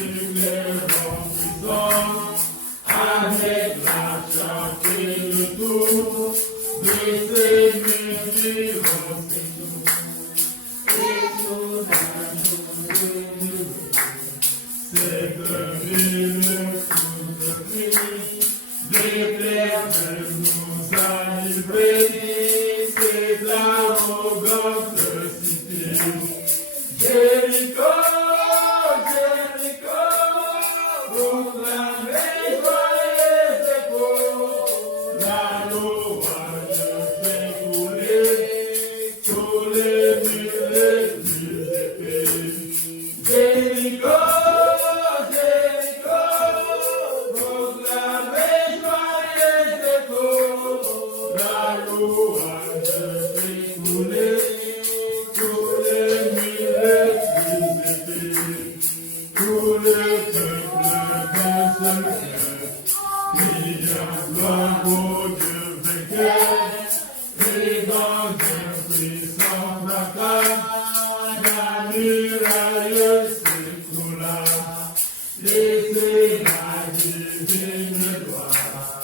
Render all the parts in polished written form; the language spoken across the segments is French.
il les remplissant, avec la charité le tour de ses médirations. Et tout cette ville toute Christ, l'Éternel nous a livrés, c'est l'arrogante cité. Jéricho, Jéricho, proclamez joyeux échos, la louange fait couler tous les murs les plus épais. Jéricho, Jéricho, proclamez joyeux échos, la louange fait couler tous les murs les plus épais. Tout le peuple d'un seul cœur, criant gloire au Dieu vainqueur, et dans un puissant fracas, la muraille s'écroula, et c'est la divine gloire,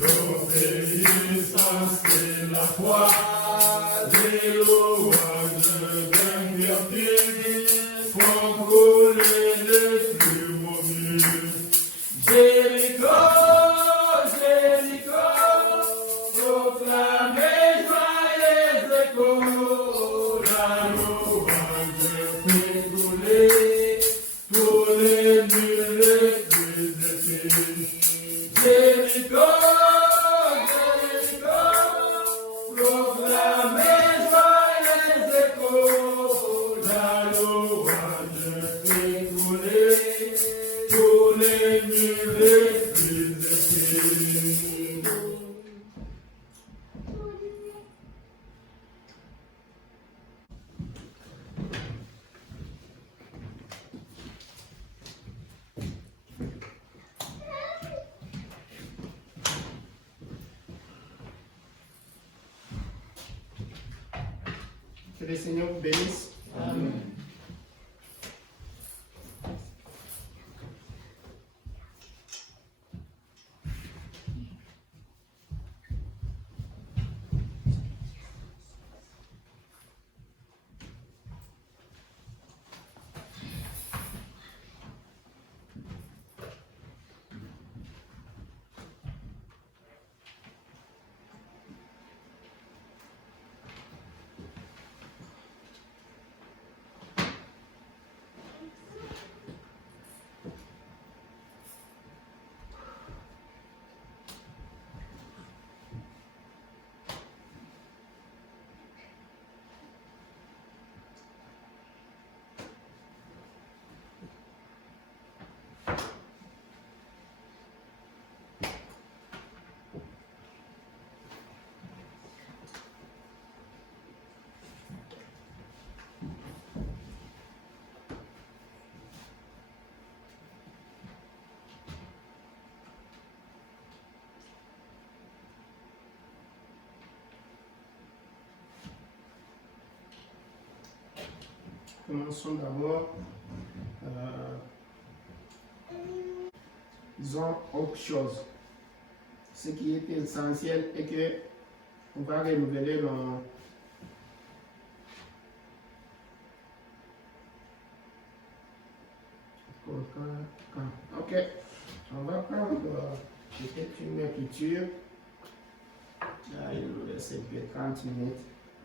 l'obéissance et la foi, les louanges d'un vertu, font couler les plus beaux murs. Jéricho, Jéricho, proclamez joyeux échos, la louange fait couler tous les murs les plus épais. Jéricho, Jéricho, proclamez joyeux échos, la louange fait couler tous les murs les plus épais. Que le Seigneur vous bénisse. Amen. Commençons d'abord. Disons autre chose. Ce qui est essentiel est que on va renouveler nos ok. On va prendre peut-être une écriture. Là, il nous reste un peu 30 minutes.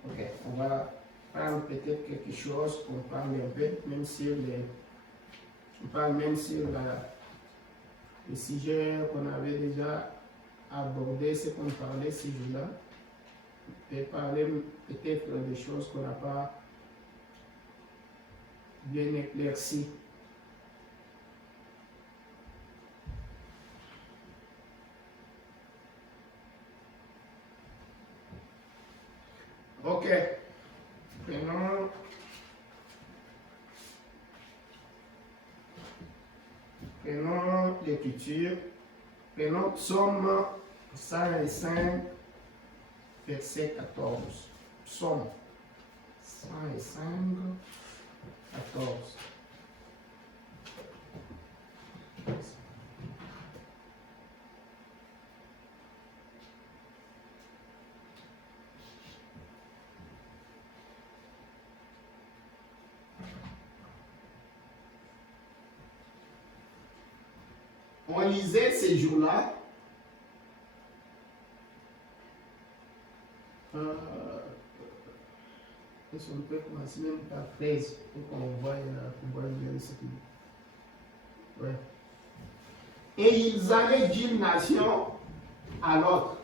Ok. On va prendre peut-être quelque chose qu'on parle un peu, même sur les. On parle même sur les sujets qu'on avait déjà abordés, ce qu'on parlait ce jour-là. On peut parler peut-être des choses qu'on n'a pas bien éclaircies. Ok. Prenons l'écriture. Prenons Psaume 105, verset 14. Psaume 105, 14. on lisait ces jours-là on peut commencer même par 13 pour qu'on voit bien ce qu'il dit. Ouais. Et ils allaient d'une nation à l'autre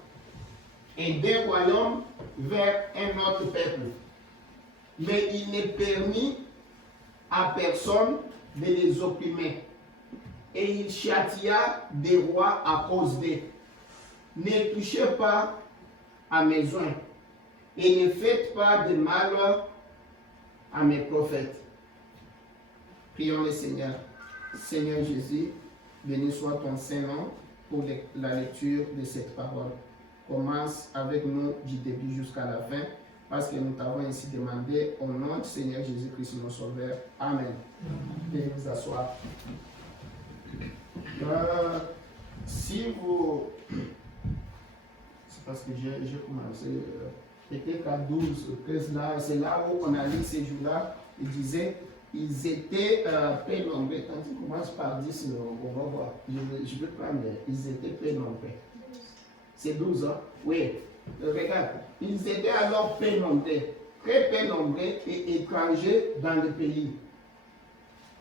et d'un royaume vers un autre peuple. Mais il n'est permis à personne de les opprimer. Et il châtia des rois à cause d'eux. Ne touchez pas à mes oins et ne faites pas de mal à mes prophètes. Prions le Seigneur. Seigneur Jésus, béni soit ton Saint-Nom pour la lecture de cette parole. Commence avec nous du début jusqu'à la fin, parce que nous t'avons ainsi demandé au nom du Seigneur Jésus-Christ, notre Sauveur. Amen. Veuillez vous asseoir. Si vous... C'est parce que j'ai commencé... Peut-être qu'à 12 ou 13 là, c'est là où on a lu ces jours-là, il disait, ils étaient peu nombreux. Quand il commence par 10, on va voir. Je vais prendre, ils étaient peu nombreux. C'est 12 ans. Oui. Regarde, ils étaient alors peu nombreux, très peu nombreux et étrangers dans le pays.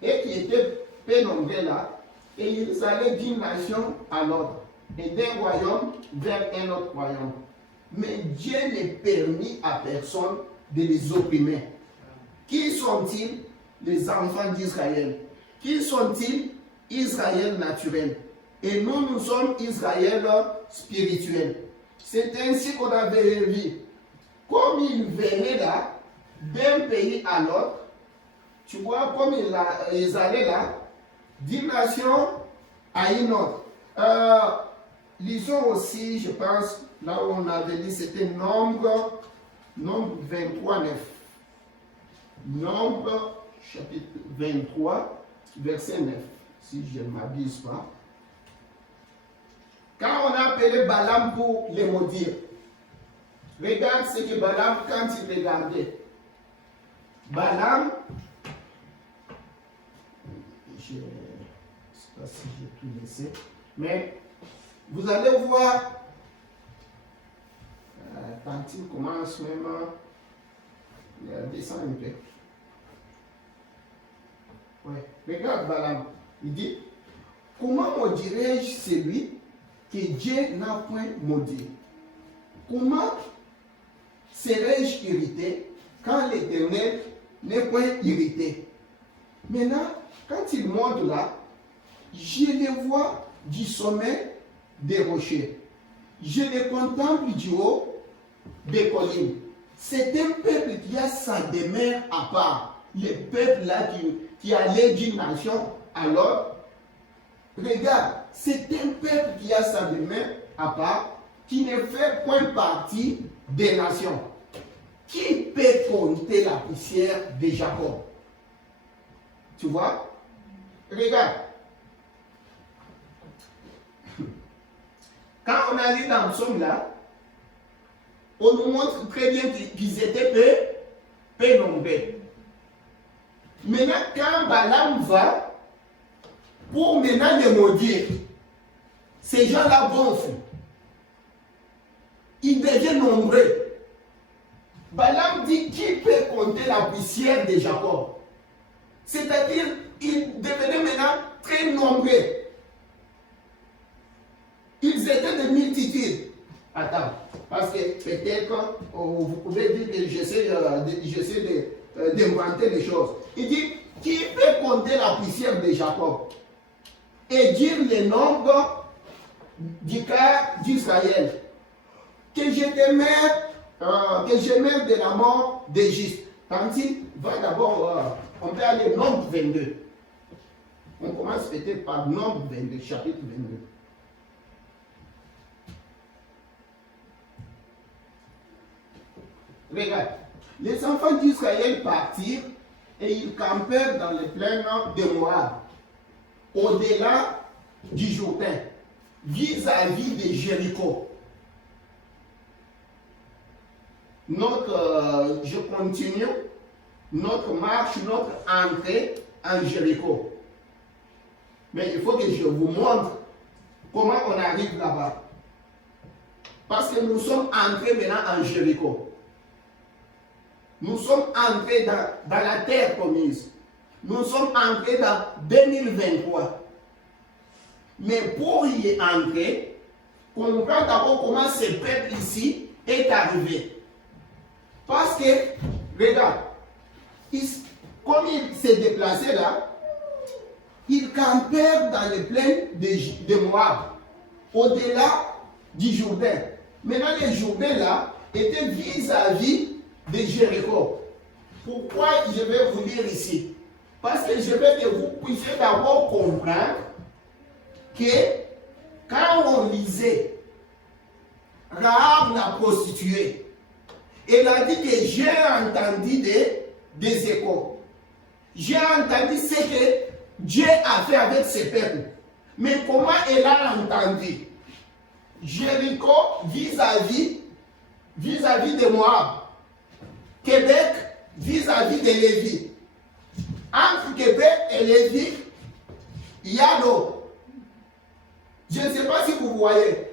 Et qui étaient peu nombreux là, et ils allaient d'une nation à l'autre, et d'un royaume vers un autre royaume. Mais Dieu ne permit à personne de les opprimer. Qui sont-ils? Les enfants d'Israël. Qui sont-ils? Israël naturel. Et nous, nous sommes Israël spirituel. C'est ainsi qu'on avait vu. Comme ils venaient là, d'un pays à l'autre, tu vois, comme ils allaient là, d'une nation à une autre. Lisons aussi, je pense, là où on avait dit, c'était Nombre 23, 9. Nombre, chapitre 23, verset 9, si je ne m'abuse pas. Quand on a appelé Balaam pour les maudire, regarde ce que Balaam, quand il regardait. Balaam, je ne sais pas si j'ai tout laissé, mais vous allez voir, quand il commence même, il descend un peu. Ouais. Regarde Balaam, il dit, comment maudirais-je celui que Dieu n'a point maudit? Comment serais-je irrité quand l'Éternel n'est point irrité? Maintenant, quand il monte là, je les vois du sommet des rochers. Je les contemple du haut des collines. C'est un peuple qui a sa demeure à part. Le peuple là qui allait d'une nation à l'autre. Regarde, c'est un peuple qui a sa demeure à part, qui ne fait point partie des nations. Qui peut compter la poussière de Jacob? Tu vois? Regarde. Quand on a lu dans le psaume là, on nous montre très bien qu'ils étaient peu nombreux. Maintenant, quand Balaam va, pour maintenant les maudire, ces gens-là gonflent. Ils deviennent nombreux. Balaam dit, qui peut compter la poussière de Jacob? C'est-à-dire, ils devenaient maintenant très nombreux. Ils étaient de multitudes. Attends, parce que peut-être vous pouvez dire que j'essaie d'inventer des choses. Il dit, qui peut compter la poussière de Jacob et dire le nombre du cas d'Israël? Que je demeure de la mort d'Égypte. Quand il va d'abord, on peut aller nombre 22. On commence peut-être par nombre 22, chapitre 22. Regarde, les enfants d'Israël partirent et ils campèrent dans les plaines de Moab, au-delà du Jourdain, vis-à-vis de Jéricho. Je continue notre marche, notre entrée en Jéricho. Mais il faut que je vous montre comment on arrive là-bas? Parce que nous sommes entrés maintenant en Jéricho. Nous sommes entrés dans la terre promise. Nous sommes entrés dans 2023. Mais pour y entrer, comprends d'abord comment ce peuple ici est arrivé. Parce que, regarde, comme il s'est déplacé là, ils campèrent dans les plaines de Moab, au-delà du Jourdain. Maintenant, les Jourdains là étaient vis-à-vis de Jéricho. Pourquoi je vais vous lire ici? Parce que je veux que vous puissiez d'abord comprendre que quand on lisait Rahab la prostituée, elle a dit que j'ai entendu des échos. J'ai entendu ce que Dieu a fait avec ses peuples. Mais comment elle a entendu? Jéricho vis-à-vis de Moab. Québec vis-à-vis de Lévi. Entre Québec et Lévi, il y a l'eau. Je ne sais pas si vous voyez.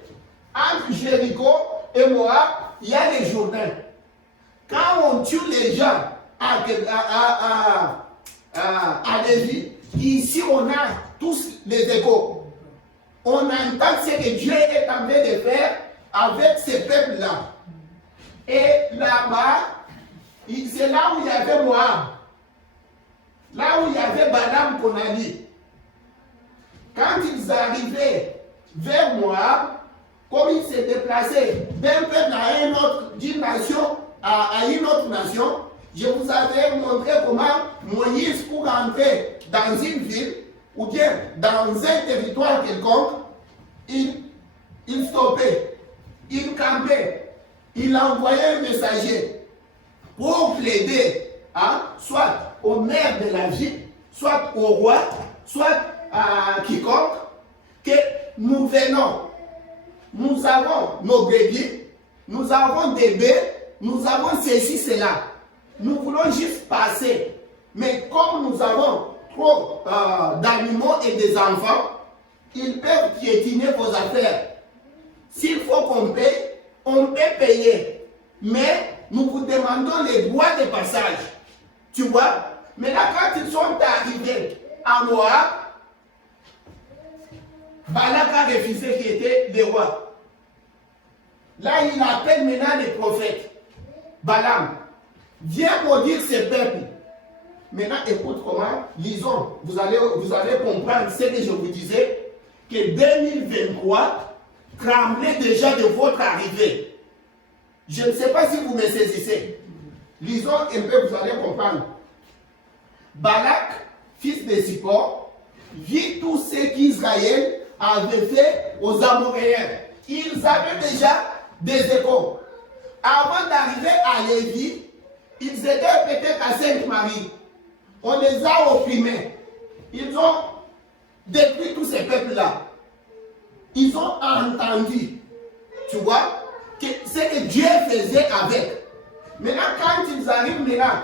Entre Jéricho et Moab, il y a les Jourdains. Quand on tue les gens à Lévi, ici on a tous les échos. On entend ce que Dieu est en train de faire avec ces peuples-là. Et là-bas, c'est là où il y avait Moab. Là où il y avait Balaam qu'on a dit. Quand ils arrivaient vers Moab, comme ils se déplaçaient d'un peuple à un autre, d'une nation à une autre nation, je vous avais montré comment Moïse, pour entrer dans une ville ou bien dans un territoire quelconque, il stoppait, il campait, il envoyait un messager pour plaider, soit au maire de la ville, soit au roi, soit à quiconque, que nous venons. Nous avons nos brebis, nous avons des bœufs, nous avons ceci, cela. Nous voulons juste passer. Mais comme nous avons trop d'animaux et des enfants, ils peuvent piétiner vos affaires. S'il faut qu'on paye, on peut payer. Mais nous vous demandons les droits de passage. Tu vois? Mais là, quand ils sont arrivés à Moab, Balak a refusé qui était le roi. Là, il appelle maintenant les prophètes. Balaam, viens maudire ces peuples. Maintenant, écoute comment, lisons. Vous allez comprendre ce que je vous disais, que 2023 tremblait déjà de votre arrivée. Je ne sais pas si vous me saisissez. Lisons un peu, vous allez comprendre. Balak, fils de Zippor, vit tout ce qu'Israël avait fait aux Amoréens. Ils avaient déjà des échos. Avant d'arriver à Lévi, ils étaient peut-être à Sainte-Marie. On les a opprimés. Ils ont détruit tous ces peuples-là. Ils ont entendu, tu vois, que ce que Dieu faisait avec. Maintenant, quand ils arrivent maintenant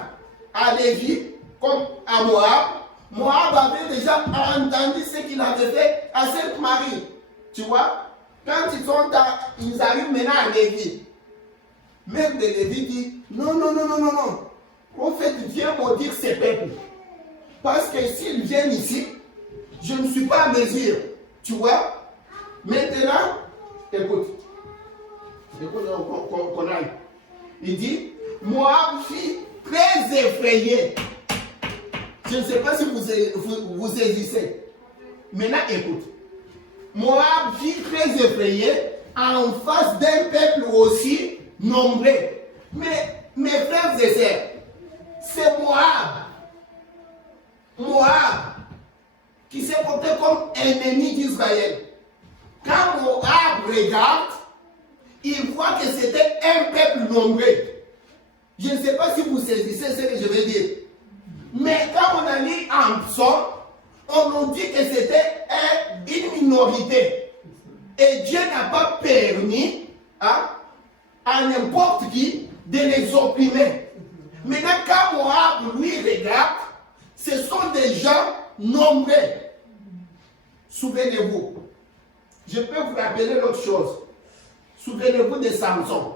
à Lévi, comme à Moab, Moab avait déjà entendu ce qu'il avait fait à Sainte-Marie. Tu vois, quand ils arrivent maintenant à Lévi, même de Lévi dit, non. Prophète, viens maudire ces peuples. Parce que s'ils viennent ici, je ne suis pas à mesure. Tu vois, maintenant, écoute qu'on aille. Il dit, Moab fut très effrayé. Je ne sais pas si vous saisissez. Maintenant, écoute. Moab fut très effrayé en face d'un peuple aussi nombreux. Mais mes frères et sœurs, c'est Moab qui s'est porté comme ennemi d'Israël. Quand Moab regarde, il voit que c'était un peuple nombreux. Je ne sais pas si vous saisissez ce que je veux dire. Mais quand on a lu en psaume, on nous dit que c'était une minorité. Et Dieu n'a pas permis à n'importe qui de les opprimer. Maintenant, quand Moab lui regarde, ce sont des gens nombreux. Souvenez-vous, Je peux vous rappeler l'autre chose. Souvenez-vous de Samson.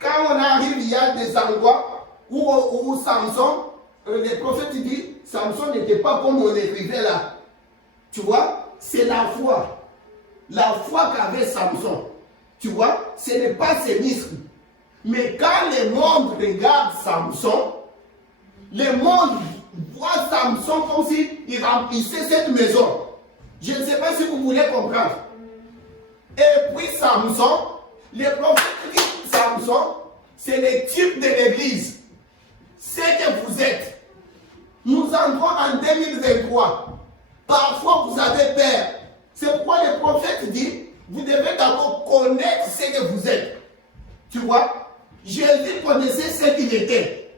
Quand on arrive, il y a des endroits où Samson, les prophètes disent, Samson n'était pas comme on écrivait là. Tu vois, c'est la foi. La foi qu'avait Samson. Tu vois, ce n'est pas ses muscles. Mais quand le monde regarde Samson, le monde voit Samson comme s'il remplissait cette maison. Je ne sais pas si vous voulez comprendre. Et puis Samson, les prophètes disent Samson, c'est le type de l'église. C'est que vous êtes. Nous entrons en 2023. Parfois vous avez peur. C'est pourquoi le prophète dit, vous devez d'abord connaître ce que vous êtes. Tu vois, Jésus connaissait ce qu'il était.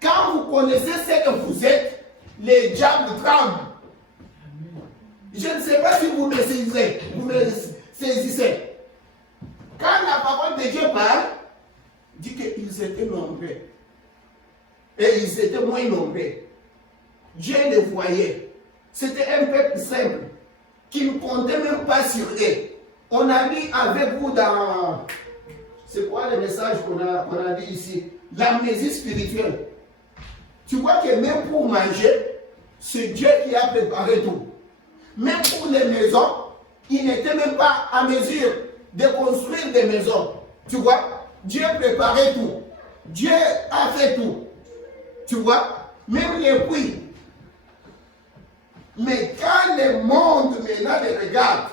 Quand vous connaissez ce que vous êtes, les diables tremblent. Je ne sais pas si vous me saisissez. Vous me saisissez. Quand la parole de Dieu parle, dit qu'ils étaient nombreux. Et ils étaient moins nombreux. Dieu les voyait. C'était un peuple simple qui ne comptait même pas sur eux. On a mis avec vous dans... C'est quoi le message qu'on a dit ici? L'amnésie spirituelle. Tu vois que même pour manger, c'est Dieu qui a préparé tout. Même pour les maisons, il n'était même pas à mesure de construire des maisons. Tu vois, Dieu préparait tout. Dieu a fait tout. Tu vois, même les puits. Mais quand le monde maintenant les regarde,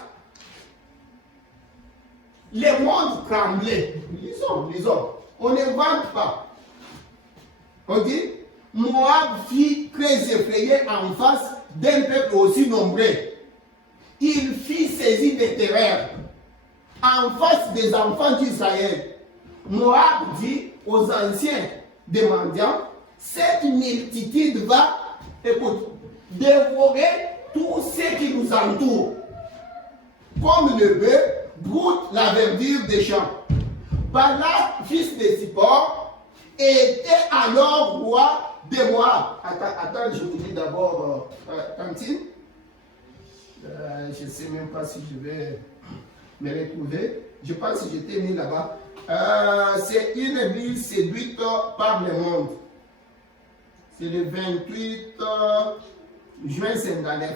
le monde tremblait. Lisons. On ne vante pas. On dit, Moab fut très effrayé en face d'un peuple aussi nombreux. Il fit saisi de terreur en face des enfants d'Israël. Moab dit aux anciens des mendiants, cette multitude va, écoute, dévorer tout ce qui nous entoure. Comme le bœuf goûte la verdure des champs. Balak, fils de Zippor, était alors roi de Moab. Attends, je vous dis d'abord, Tantine. Je ne sais même pas si je vais me retrouver. Je pense que j'étais mis là-bas. C'est une ville séduite par le monde. C'est le 28 juin 59.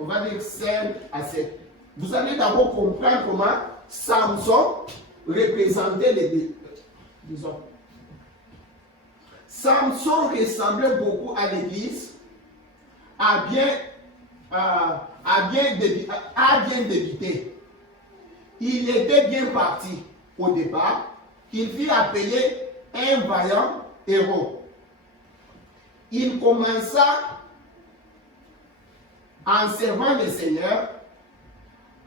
On va dire 5 à 7. Vous allez d'abord comprendre comment Samson représentait les disons. Samson ressemblait beaucoup à l'église, a bien débuté. Il était bien parti au départ. Il fut appelé un vaillant héros. Il commença en servant le Seigneur,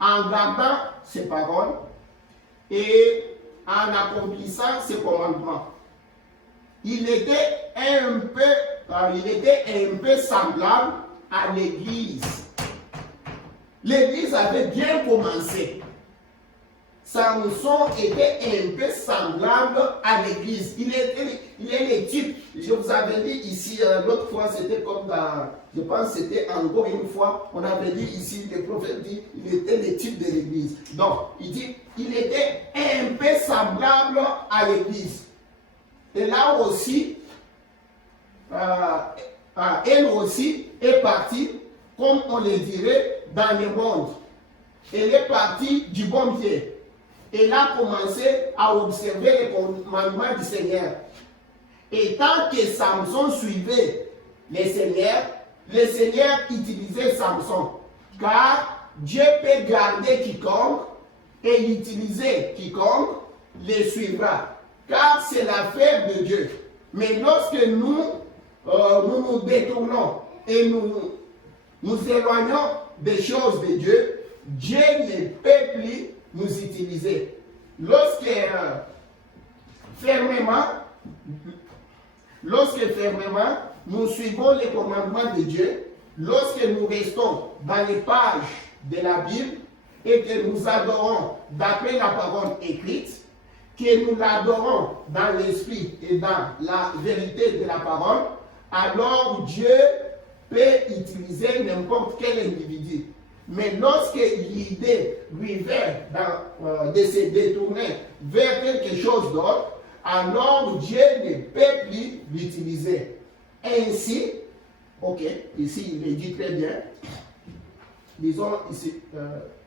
en gardant ses paroles et en accomplissant ses commandements. Il était un peu semblable à l'Église. L'Église avait bien commencé. Samson était un peu semblable à l'Église. Il est le type. Je vous avais dit ici, l'autre fois, c'était comme dans, je pense que c'était encore une fois, on avait dit ici, le prophète dit, il était le type de l'Église. Donc, il dit, il était un peu semblable à l'Église. Et là aussi, elle aussi est partie, comme on le dirait, dans le monde. Elle est partie du bon pied. Elle a commencé à observer les commandements du Seigneur. Et tant que Samson suivait le Seigneur utilisait Samson. Car Dieu peut garder quiconque et utiliser quiconque le suivra. Car c'est l'affaire de Dieu. Mais lorsque nous nous détournons et nous éloignons des choses de Dieu, Dieu ne peut plus nous utiliser. Lorsque fermement, nous suivons les commandements de Dieu, lorsque nous restons dans les pages de la Bible et que nous adorons d'après la parole écrite, que nous l'adorons dans l'esprit et dans la vérité de la parole, alors Dieu peut utiliser n'importe quel individu. Mais lorsque l'idée lui vient de se détourner vers quelque chose d'autre, alors Dieu ne peut plus l'utiliser. Ainsi, ok, ici il le dit très bien. Disons ici,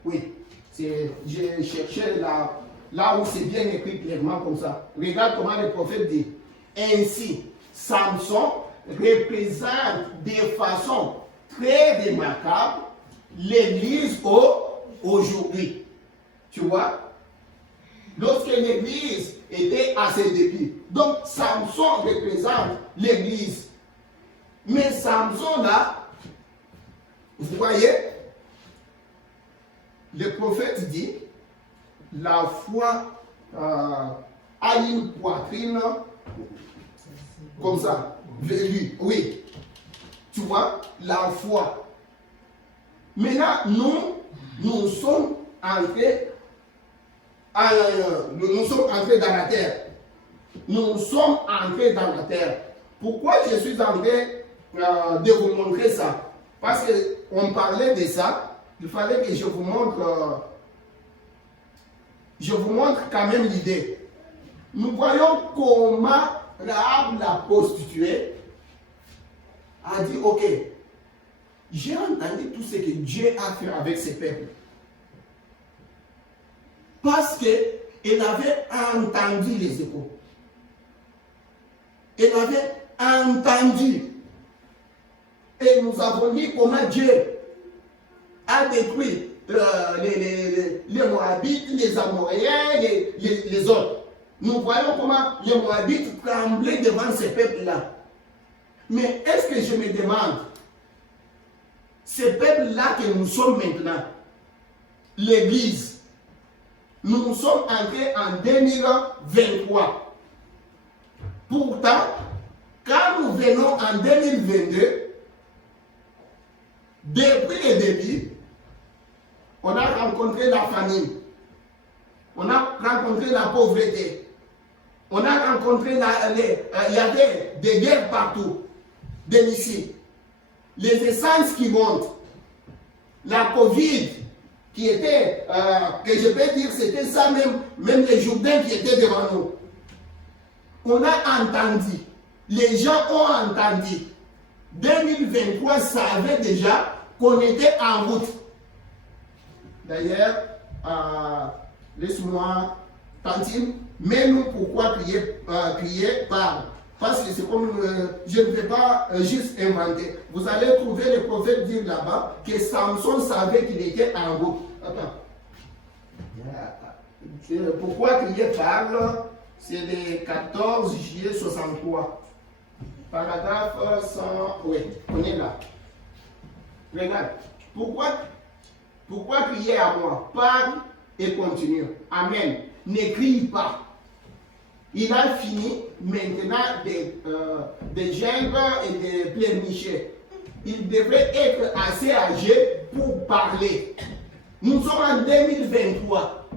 oui, j'ai cherché là où c'est bien écrit clairement comme ça. Regarde comment le prophète dit. Ainsi, Samson représente de façon très remarquable l'Église aujourd'hui. Tu vois? Lorsque l'Église était à ses débuts. Donc, Samson représente l'Église. Mais Samson là, vous voyez, le prophète dit, la foi a une poitrine comme ça, velue. Oui, tu vois, la foi. Maintenant, nous sommes entrés dans la terre. Nous sommes entrés dans la terre. Pourquoi je suis en train de vous montrer ça? Parce qu'on parlait de ça. Il fallait que je vous montre quand même l'idée. Nous voyons comment Rahab, la prostituée, a dit, ok, j'ai entendu tout ce que Dieu a fait avec ce peuple. Parce qu'elle avait entendu les échos. Elle avait entendu. Et nous avons dit comment Dieu a détruit les Moabites, les Amoréens, les autres. Nous voyons comment les Moabites tremblaient devant ces peuples-là. Mais est-ce que je me demande, ces peuples-là que nous sommes maintenant, l'Église, nous sommes entrés en 2023. Pourtant, quand nous venons en 2022, depuis le début, on a rencontré la famine, on a rencontré la pauvreté, on a rencontré il y avait des guerres partout, des missiles, les essences qui montent, la Covid qui était, que je peux dire, c'était ça même les Jourdains qui étaient devant nous. On a entendu, les gens ont entendu. 2023 savait déjà qu'on était en route. D'ailleurs, laisse-moi, Tantine, mais nous, pourquoi crier par? Parce que c'est comme, je ne vais pas juste inventer. Vous allez trouver le prophète dire là-bas que Samson savait qu'il était en route. Attends. Pourquoi crier parle? C'est le 14 juillet 63. Paragraphe 100. Oui, on est là. Regarde. Pourquoi crier à moi? Parle et continue. Amen. Ne crie pas. Il a fini maintenant de geindre et de pleurnicher. Il devrait être assez âgé pour parler. Nous sommes en 2023.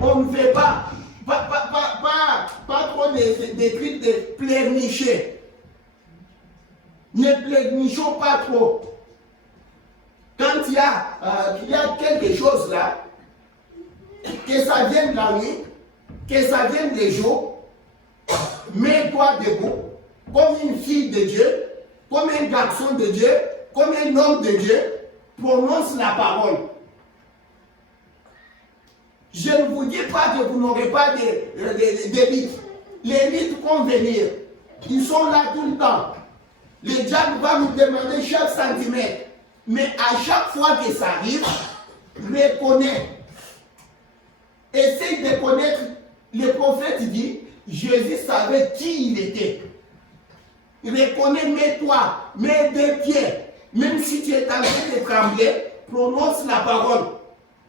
On ne fait pas trop de trucs de pleurnicher. Ne pleurnichons pas trop. Quand il y a quelque chose là, que ça vienne de la nuit, que ça vienne des jours, mets-toi debout, comme une fille de Dieu, comme un garçon de Dieu, comme un homme de Dieu, prononce la parole. Je ne vous dis pas que vous n'aurez pas d'élite. Les élites vont venir. Ils sont là tout le temps. Le diable va nous demander chaque centimètre. Mais à chaque fois que ça arrive, reconnais. Essaye de connaître. Le prophète dit, Jésus savait qui il était. Reconnais, mets-toi, mets deux pieds. Même si tu es en train de trembler, prononce la parole.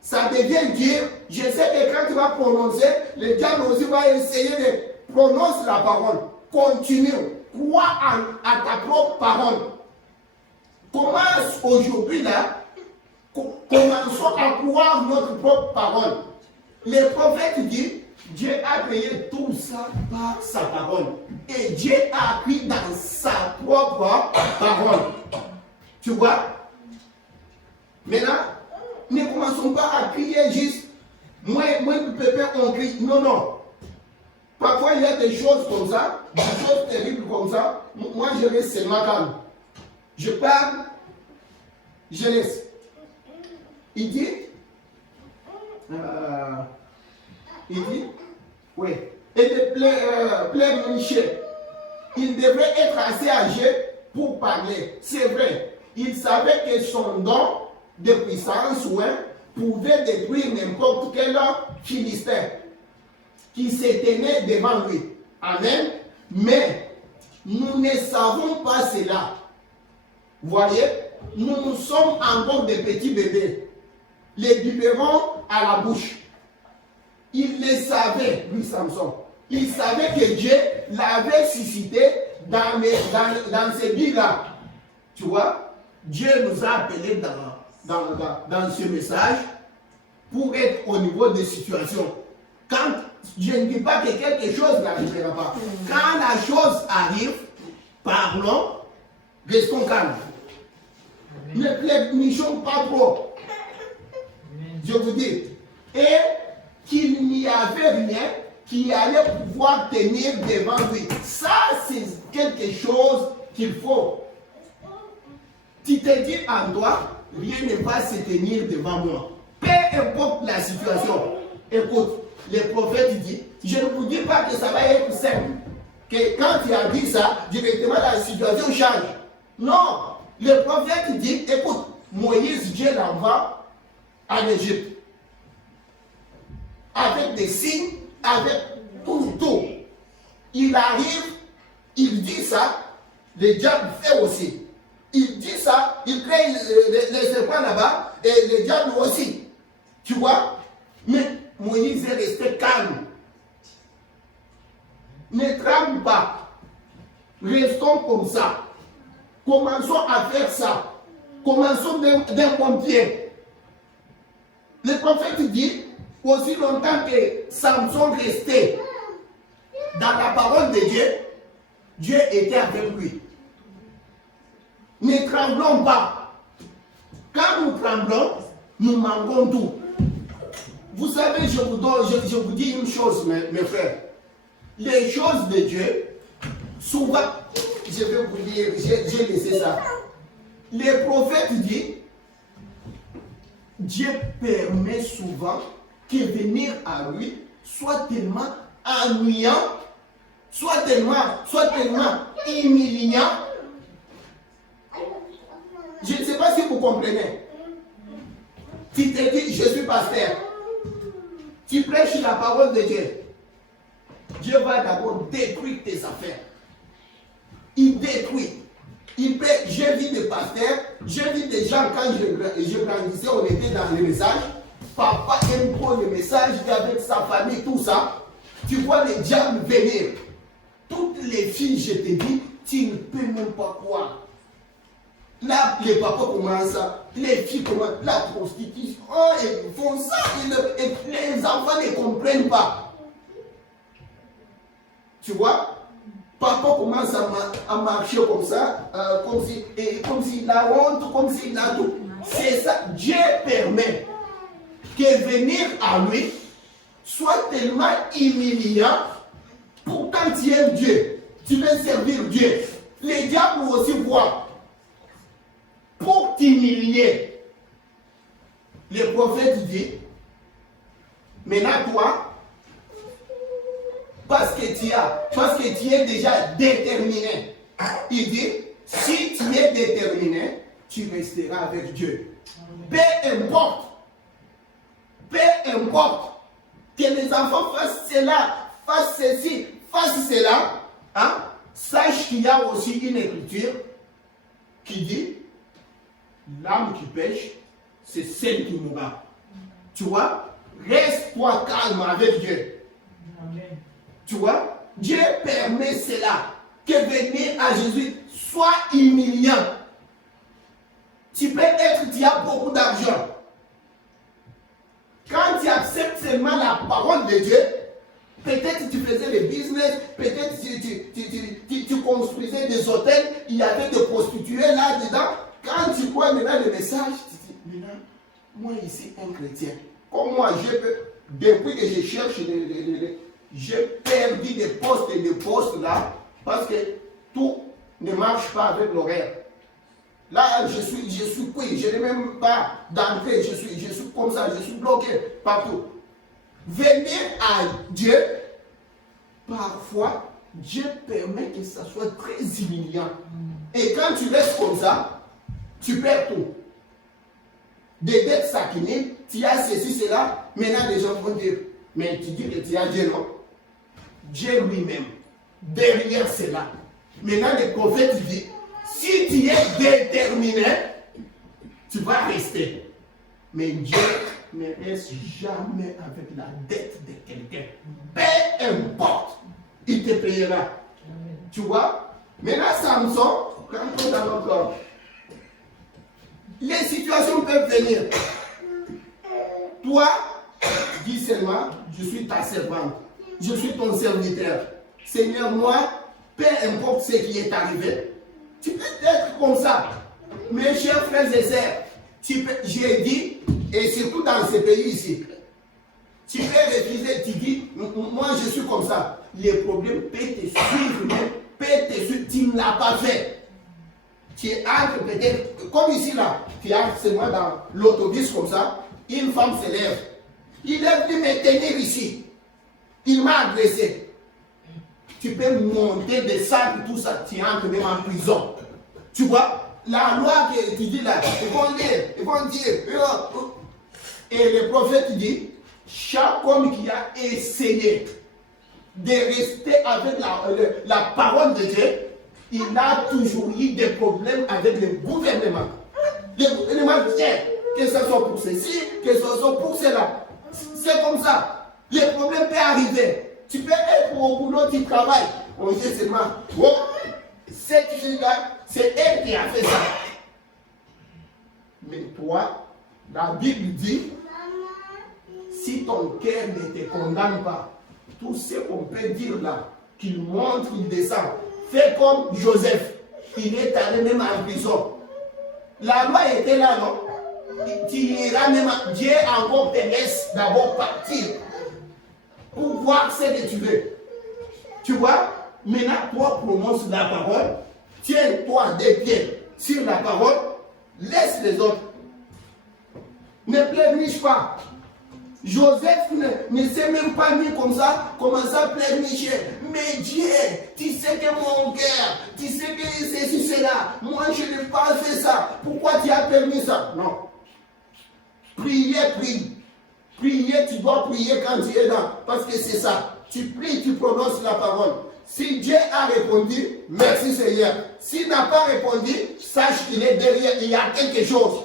Ça devient dire, je sais que quand tu vas prononcer, le diable aussi va essayer de prononcer la parole. Continue. Crois à ta propre parole. Commence aujourd'hui là, commençons à croire notre propre parole. Le prophète dit, Dieu a créé tout ça par sa parole. Et Dieu a appris dans sa propre parole. Tu vois? Maintenant, ne commençons pas à crier juste. Moi, pépé, on crie. Non, non. Parfois, il y a des choses comme ça, des choses terribles comme ça. Moi, je reste seulement calme. Je parle jeunesse. Il dit, oui, et de pleurnicher. Il devrait être assez âgé pour parler. C'est vrai. Il savait que son don de puissance pouvait détruire n'importe quel Philistin qui se tenait devant lui. Amen. Mais nous ne savons pas cela. Voyez, nous sommes encore des petits bébés. Les biberons à la bouche. Il le savait, lui Samson. Il savait que Dieu l'avait suscité dans ces vies-là. Tu vois, Dieu nous a appelés dans ce message pour être au niveau des situations. Quand je ne dis pas que quelque chose n'arrivera pas. Quand la chose arrive, parlons, restons calmes. Ne pleurnichons pas trop. Je vous dis. Et qu'il n'y avait rien qui allait pouvoir tenir devant lui. Ça, c'est quelque chose qu'il faut. Tu te dis en toi, rien ne va se tenir devant moi. Peu importe la situation. Écoute, le prophète dit, je ne vous dis pas que ça va être simple. Que quand tu as dit ça, directement la situation change. Non, le prophète dit, écoute, Moïse, Dieu l'envoie en Égypte. Avec des signes, avec tout. Il arrive, il dit ça, le diable fait aussi. Il dit ça, il crée les serpents là-bas, et le diable aussi. Tu vois? Mais Moïse est resté calme. Ne tremble pas. Restons comme ça. Commençons à faire ça. Commençons d'un bon pied. Le prophète dit, aussi longtemps que Samson restait dans la parole de Dieu, Dieu était avec lui. Ne tremblons pas. Quand nous tremblons, nous manquons tout. Vous savez, je vous dis une chose, mes frères. Les choses de Dieu, souvent, je vais vous dire, j'ai laissé ça. Les prophètes disent, Dieu permet souvent que venir à lui soit tellement ennuyant, soit tellement humiliant. Je ne sais pas si vous comprenez. Tu te dis, je suis pasteur. Tu prêches la parole de Dieu. Dieu va d'abord détruire tes affaires. Il détruit. J'ai vu des pasteurs, j'ai vu des gens quand je grandissais, on était dans les messages. Papa aime trop le message avec sa famille, tout ça. Tu vois les diables venir. Toutes les filles, je te dis, tu ne peux même pas croire. Là, les papas commencent ça, les filles commencent la prostitution. Oh, ils font ça, et les enfants ne comprennent pas. Tu vois? Papa commence à marcher comme ça, comme s'il a honte, comme s'il a tout. C'est ça. Dieu permet que venir à lui soit tellement humiliant. Pourtant, tu aimes Dieu. Tu veux servir Dieu. Les diables aussi voient. Pour t'humilier, le prophète dit, maintenant toi, parce que tu es déjà déterminé. Il dit, si tu es déterminé, tu resteras avec Dieu. Peu importe que les enfants fassent cela, fassent ceci, fassent cela, hein, sache qu'il y a aussi une écriture qui dit, l'âme qui pêche, c'est celle qui mourra. Tu vois, reste-toi calme avec Dieu. Amen. Tu vois, Dieu permet cela, que venir à Jésus soit humiliant. Tu as beaucoup d'argent. Quand tu acceptes seulement la parole de Dieu, peut-être tu faisais le business, peut-être tu construisais des hôtels, il y avait des prostituées là-dedans. Quand tu vois maintenant le message, tu dis, maintenant, moi ici, un chrétien, comme moi, depuis que je cherche, j'ai perdu des postes et des postes là, parce que tout ne marche pas avec l'horaire. Là, je suis pris, je n'ai même pas d'entrée, je suis comme ça, je suis bloqué partout. Venir à Dieu, parfois, Dieu permet que ça soit très humiliant. Et quand tu restes comme ça, tu perds tout. Des dettes s'accumulent, tu as ceci, cela, maintenant les gens vont dire, mais tu dis que tu as Dieu, non? Dieu lui-même, derrière cela. Maintenant le prophète dit, si tu es déterminé, tu vas rester. Mais Dieu ne reste jamais avec la dette de quelqu'un. Peu importe, il te payera. Tu vois? Maintenant, Samson, quand on est dans notre corps, les situations peuvent venir. Toi, dis seulement, je suis ta servante. Je suis ton serviteur. Seigneur, moi, peu importe ce qui est arrivé, tu peux être comme ça. Mes chers frères et sœurs, j'ai dit, et surtout dans ce pays ici, tu peux refuser, tu dis, moi je suis comme ça. Les problèmes peuvent te suivre, tu ne l'as pas fait. Tu entres peut-être, comme ici là, tu entres seulement dans l'autobus comme ça, une femme se lève. Il est venu me tenir ici. Il m'a agressé. Tu peux monter, descendre, tout ça, tu entres même en prison. Tu vois, la loi que tu dis là, ils vont dire, et le prophète dit, chaque homme qui a essayé de rester avec la parole de Dieu, il a toujours eu des problèmes avec le gouvernement. Le gouvernement vient, que ce soit pour ceci, que ce soit pour cela. C'est comme ça. Les problèmes peuvent arriver. Tu peux être au boulot, tu travailles. On dit seulement, oh, cette fille-là, c'est elle qui a fait ça. Mais toi, la Bible dit, si ton cœur ne te condamne pas, tout ce qu'on peut dire là, qu'il monte, qu'il descend, fais comme Joseph. Il est allé même en prison. La loi était là, non? Tu iras même, Dieu encore te laisse d'abord partir pour voir ce que tu veux. Tu vois? Maintenant, toi prononce la parole, tiens-toi des pieds sur la parole, laisse les autres. Ne pleurniche pas. Joseph ne s'est même pas mis comme ça, commencer à pleurnicher. Mais Dieu, tu sais que mon cœur, tu sais que ceci, cela, moi je n'ai pas fait ça. Pourquoi tu as permis ça? Non. Prier, prie. Prier, tu dois prier quand tu es là. Parce que c'est ça. Tu pries, tu prononces la parole. Si Dieu a répondu, merci Seigneur. S'il n'a pas répondu, sache qu'il est derrière. Il y a quelque chose.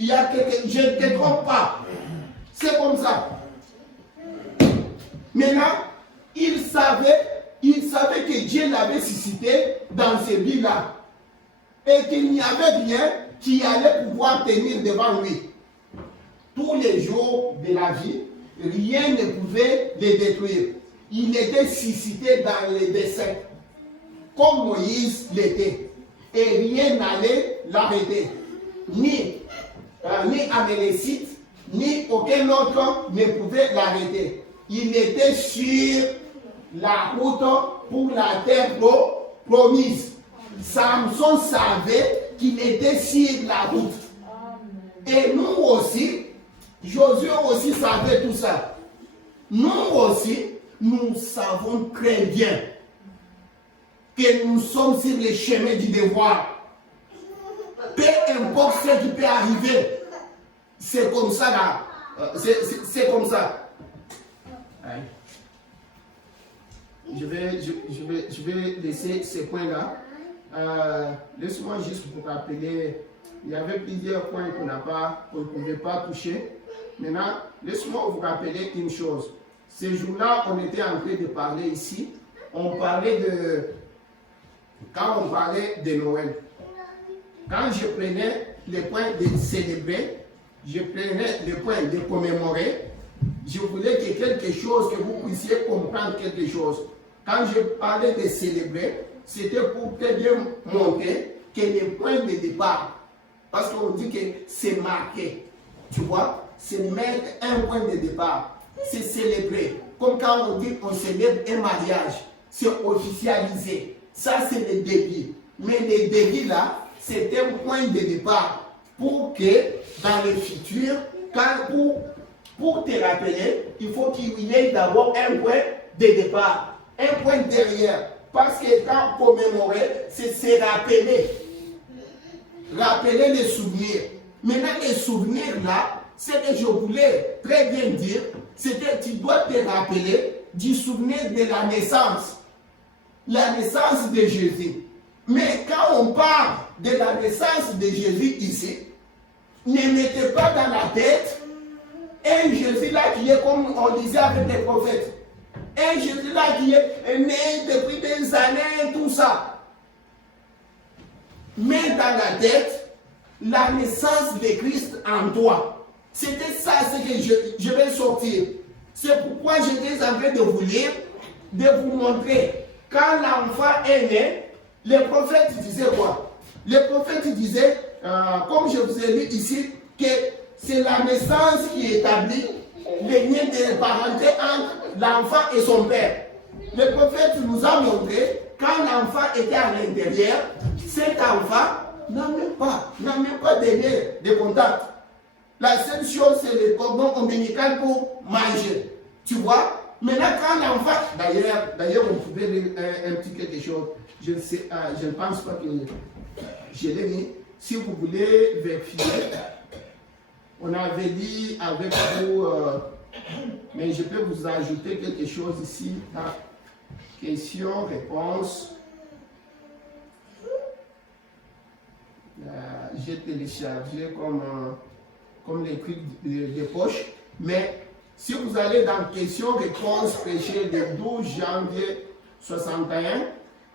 Il y a quelque chose. Je ne te trompe pas. C'est comme ça. Maintenant, il savait que Dieu l'avait suscité dans ces vies-là. Et qu'il n'y avait rien qui allait pouvoir tenir devant lui. Tous les jours de la vie, rien ne pouvait les détruire. Il était suscité dans les desseins, comme Moïse l'était. Et rien n'allait l'arrêter. Ni Amélécite, ni aucun autre ne pouvait l'arrêter. Il était sur la route pour la terre promise. Samson savait qu'il était sur la route. Et nous aussi, Josué aussi savait tout ça. Nous aussi, nous savons très bien que nous sommes sur le chemin du devoir. Peu importe ce qui peut arriver, c'est comme ça là. C'est comme ça. Je vais laisser ces points-là. Laisse-moi juste vous rappeler, il y avait plusieurs points qu'on ne pouvait pas toucher. Maintenant, laisse-moi vous rappeler une chose. Ces jours-là, on était en train de parler ici. Quand on parlait de Noël, quand je prenais le point de célébrer, je prenais le point de commémorer, je voulais que quelque chose, que vous puissiez comprendre quelque chose. Quand je parlais de célébrer, c'était pour te bien montrer que le point de départ, parce qu'on dit que c'est marqué. Tu vois, c'est mettre un point de départ. C'est célébrer. Comme quand on dit qu'on célèbre un mariage, c'est officialisé. Ça, c'est le début. Mais le début, là, c'est un point de départ pour que, dans le futur, pour te rappeler, il faut qu'il y ait d'abord un point de départ, un point derrière. Parce que quand commémorer, c'est se rappeler. Rappeler les souvenirs. Maintenant, les souvenirs là, ce que je voulais très bien dire, c'est que tu dois te rappeler du souvenir de la naissance de Jésus. Mais quand on parle de la naissance de Jésus ici, ne mettez pas dans la tête un Jésus là qui est comme on disait avec les prophètes. Un Jésus là qui est né depuis des années, tout ça. Mets dans la tête la naissance de Christ en toi. C'était ça ce que je vais sortir. C'est pourquoi j'étais en train de vous lire, de vous montrer. Quand l'enfant est né, les prophètes disaient quoi? Les prophètes disaient, comme je vous ai lu ici, que c'est la naissance qui établit les liens de parenté entre l'enfant et son père. Le prophète nous a montré, quand l'enfant était à l'intérieur, cet enfant n'a même pas de lien de contact. La seule chose, c'est le cordon ombilical pour manger. Tu vois? Maintenant, quand l'enfant, d'ailleurs, on pouvait lire un petit quelque chose. Je ne sais, je ne pense pas que je l'ai mis. Si vous voulez vérifier, on avait dit avec vous, mais je peux vous ajouter quelque chose ici. Question, réponse. J'ai téléchargé comme les trucs de poche, mais si vous allez dans question-réponse péché le 12 janvier 61,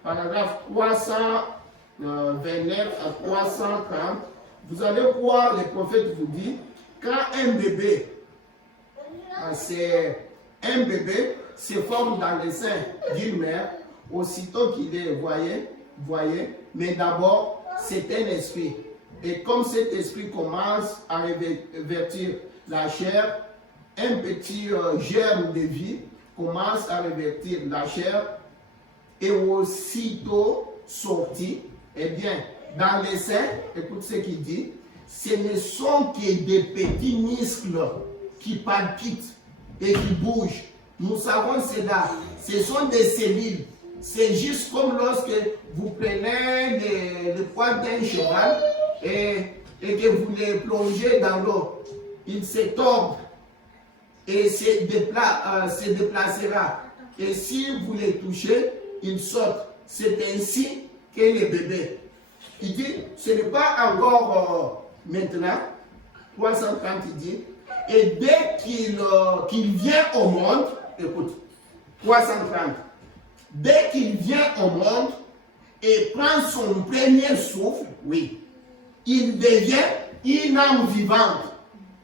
paragraphe 329 à 330, vous allez voir les prophètes vous dire, quand un bébé se forme dans le sein d'une mère, aussitôt qu'il est voyez, mais d'abord c'est un esprit. Et comme cet esprit commence à revêtir la chair, un petit germe de vie commence à revêtir la chair et aussitôt sorti, eh bien, dans les seins, écoute ce qu'il dit, ce ne sont que des petits muscles qui palpitent et qui bougent. Nous savons cela, ce sont des cellules. C'est juste comme lorsque vous prenez le poids d'un cheval et que vous les plongez dans l'eau. Il se tord et se déplacera. Et si vous les touchez, il saute. C'est ainsi que le bébé. Il dit, ce n'est pas encore maintenant, 330 il dit, et dès qu'il vient au monde, écoute, 330, dès qu'il vient au monde et prend son premier souffle, oui, il devient une âme vivante.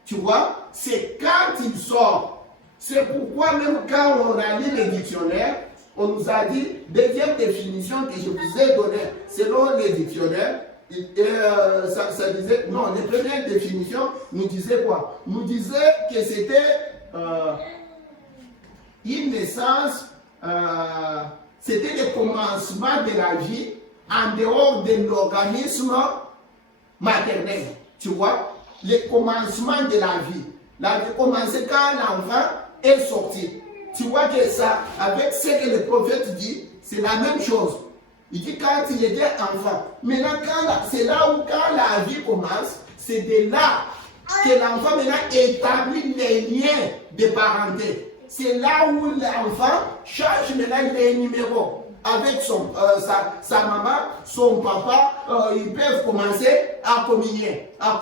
Tu vois, c'est quand il sort. C'est pourquoi même quand on a lu le dictionnaire, on nous a dit, deuxième définition que je vous ai donnée, selon les dictionnaires, ça disait, non, les premières définitions nous disaient quoi? Nous disaient que c'était une naissance, c'était le commencement de la vie en dehors de l'organisme maternel. Tu vois, le commencement de la vie. La vie commençait quand l'enfant est sorti. Tu vois que ça, avec ce que le prophète dit, c'est la même chose. Il dit quand il était enfant. Maintenant, c'est là où quand la vie commence, c'est de là que l'enfant maintenant établit les liens de parenté. C'est là où l'enfant change maintenant les numéros. Avec sa maman, son papa, ils peuvent commencer à communier, à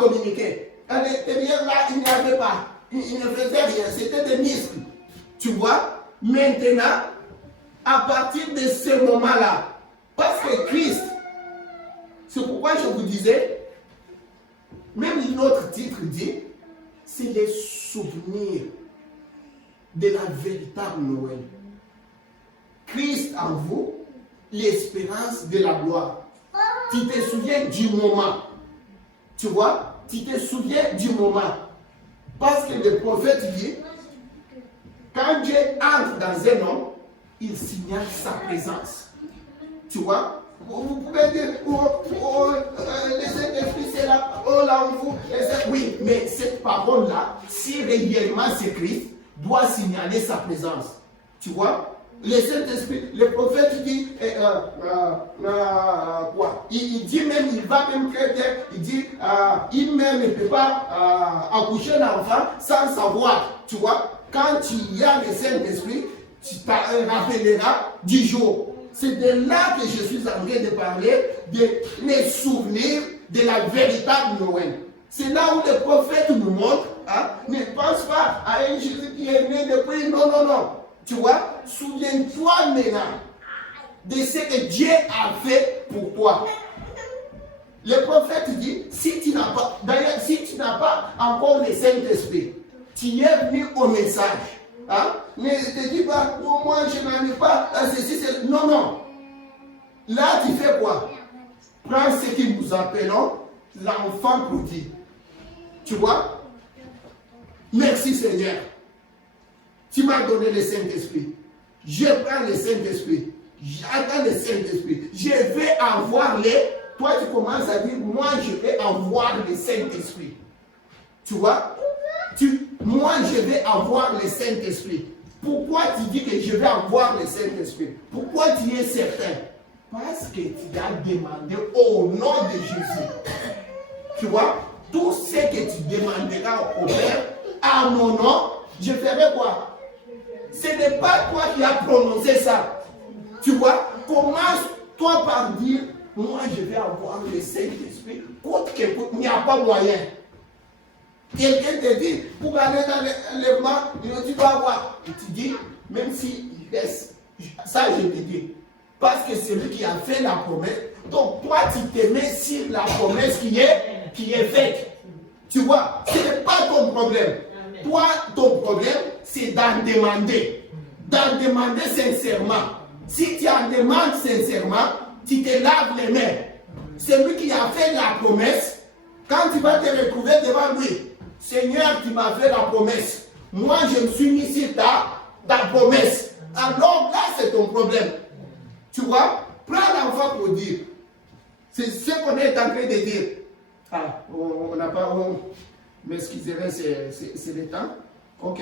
communiquer. À l'intérieur, là, il n'y avait pas. Il ne faisait rien. C'était des muscles. Tu vois? Maintenant, à partir de ce moment-là, parce que Christ, c'est pourquoi je vous disais, même notre titre dit, c'est les souvenirs de la véritable Noël. Christ en vous, l'espérance de la gloire. Tu te souviens du moment, tu vois, tu te souviens du moment. Parce que le prophète dit, quand Dieu entre dans un homme, il signale sa présence. Tu vois? Vous pouvez dire, le Saint-Esprit c'est là, là on vous. Oui, mais cette parole-là, si réellement c'est Christ, doit signaler sa présence. Tu vois? Le Saint-Esprit, le prophète dit, quoi? Il dit même, il va même créer, il dit, il même ne peut pas accoucher l'enfant sans savoir. Tu vois? Quand il y a le Saint-Esprit, tu te rappelleras du jour. C'est de là que je suis en train de parler de mes souvenirs de la véritable Noël. C'est là où le prophète nous montre, ne pense pas à un Jésus qui est né depuis, non. Tu vois, souviens-toi maintenant de ce que Dieu a fait pour toi. Le prophète dit, si tu n'as pas, d'ailleurs, si tu n'as pas encore le Saint-Esprit, tu es venu au message. Ne te dis pas, oh, moi je n'en ai pas, ceci, c'est... Non. Là, tu fais quoi? Prends ce que nous appelons l'enfant prodigue. Tu vois? Merci Seigneur. Tu m'as donné le Saint-Esprit. Je prends le Saint-Esprit. J'attends le Saint-Esprit. Je vais avoir les... Toi, tu commences à dire, moi, je vais avoir le Saint-Esprit. Tu vois? Moi, je vais avoir le Saint-Esprit. Pourquoi tu dis que je vais avoir le Saint-Esprit? Pourquoi tu es certain? Parce que tu as demandé au nom de Jésus. Tu vois? Tout ce que tu demanderas au Père, à mon nom, je ferai quoi? Ce n'est pas toi qui as prononcé ça. Tu vois? Commence-toi par dire, moi je vais avoir le Saint-Esprit. Coûte que coûte, il n'y a pas moyen. Quelqu'un te dit, pour aller dans l'enlèvement, tu vas avoir. Et tu dis, même s'il reste, ça je te dis. Parce que c'est lui qui a fait la promesse. Donc toi, tu te mets sur la promesse qui est faite. Tu vois, ce n'est pas ton problème. Toi, ton problème, c'est d'en demander. D'en demander sincèrement. Si tu en demandes sincèrement, tu te laves les mains. C'est lui qui a fait la promesse. Quand tu vas te retrouver devant lui, Seigneur, tu m'as fait la promesse. Moi, je me suis mis sur ta promesse. Alors là, c'est ton problème. Tu vois, prends l'enfant pour dire. C'est ce qu'on est en train de dire. On n'a pas... M'excuserez, c'est le temps. Ok,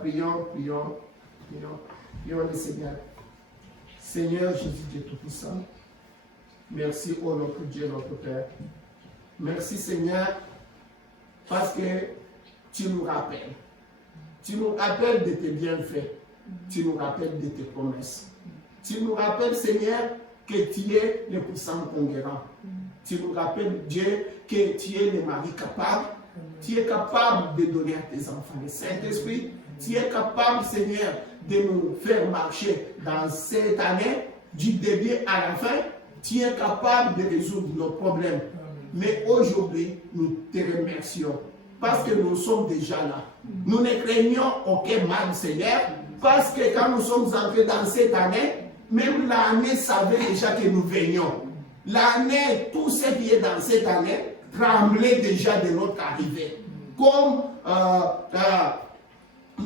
prions le Seigneur. Seigneur Jésus Dieu Tout-Puissant, merci, ô notre Dieu, notre Père. Merci Seigneur, parce que tu nous rappelles. Tu nous rappelles de tes bienfaits. Tu nous rappelles de tes promesses. Tu nous rappelles, Seigneur, que tu es le puissant conquérant. Tu nous rappelles, Dieu, que tu es le mari capable. Tu es capable de donner à tes enfants le Saint-Esprit. Tu es capable, Seigneur, de nous faire marcher dans cette année, du début à la fin. Tu es capable de résoudre nos problèmes. Mais aujourd'hui, nous te remercions parce que nous sommes déjà là. Nous ne craignons aucun mal, Seigneur, parce que quand nous sommes entrés dans cette année, même l'année savait déjà que nous venions. L'année, tout ce qui est dans cette année, tremblait déjà de notre arrivée. Comme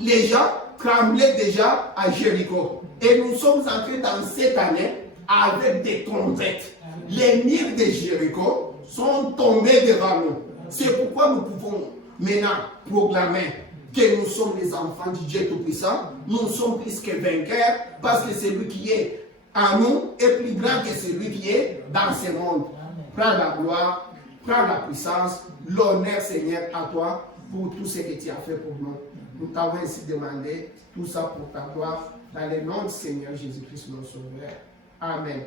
les gens tremblaient déjà à Jéricho. Et nous sommes entrés dans cette année avec des trompettes. Les murs de Jéricho sont tombés devant nous. C'est pourquoi nous pouvons maintenant proclamer que nous sommes les enfants du Dieu Tout-Puissant. Nous sommes plus que vainqueurs parce que celui qui est en nous est plus grand que celui qui est dans ce monde. Prends la gloire, prends la puissance, l'honneur, Seigneur, à toi pour tout ce que tu as fait pour nous. Nous t'avons ainsi demandé tout ça pour ta gloire dans le nom du Seigneur Jésus-Christ, notre Sauveur. Amen.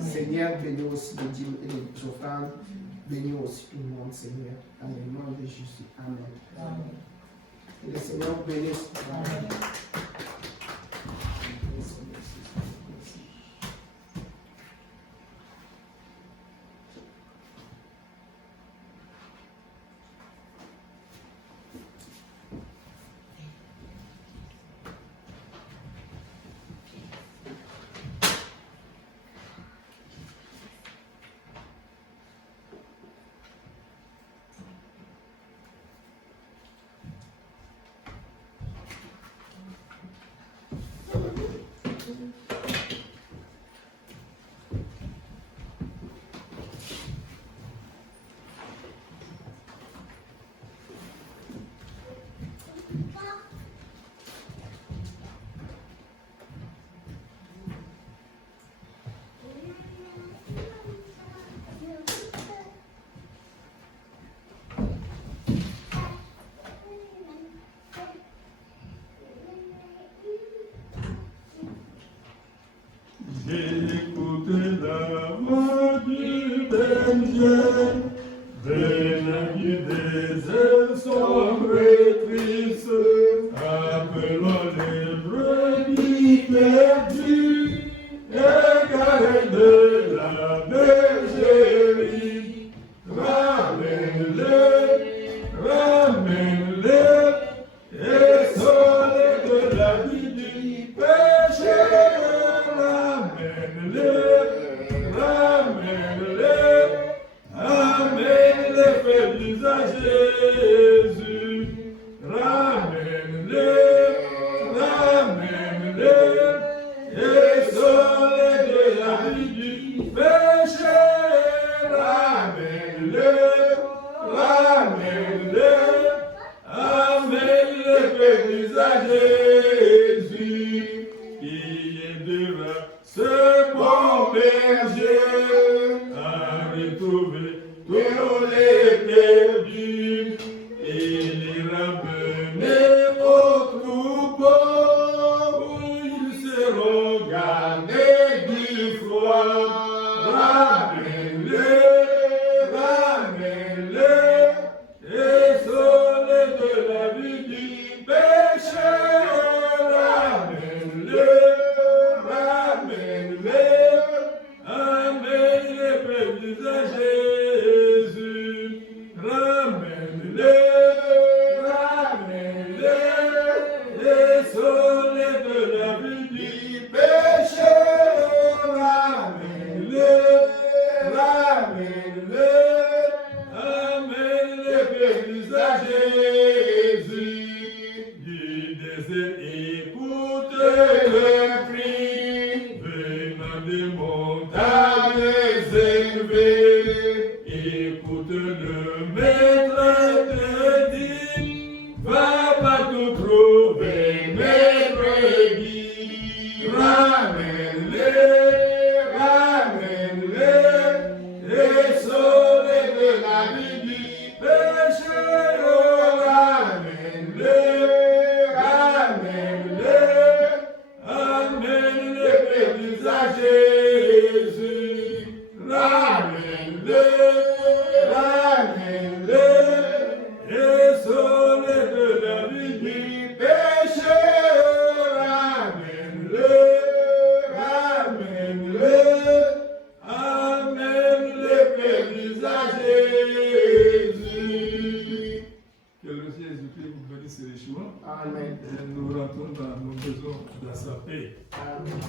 Seigneur, bénis aussi les dîmes et les offrandes. Bénis aussi tout le monde, Seigneur, dans le nom de Jésus. Amen. Et le Seigneur bénisse. Amen. Ramène du désert sombre appelons les brebis perdues, égarées de la bergerie. Ramène-les, et sauve de la vie du péché. Ramène-les, amène-les, faibles à Jésus. Ramène-les, et sauve de la vie du péché. Ramène-les, amène-les, faibles à Jésus. Il aidera ce bon berger à retrouver tous les perdus. Il les ramener au troupeau où ils seront gardés du froid. Ramène-les, et sauve de la vie du péché. Amène-les, faibles à Jésus. Ramène-les, et sauve de la vie du péché. Ramène-les, amène-les, faibles à Jésus. Du désert, écoute le cri, venant des montagnes élevées. Écoute le maître te dit, va partout trouver mes brebis. Ramène-les, et sauve de la vie du péché. Amène-les, faibles à Jésus. Ramène-les, et sauve de la vie du péché. Ramène-les, amène-les, faibles à Jésus. Que le Jésus-Christ vous bénisse et les choix. Amen. Et nous rentrons dans nos besoins, dans sa paix. Amen.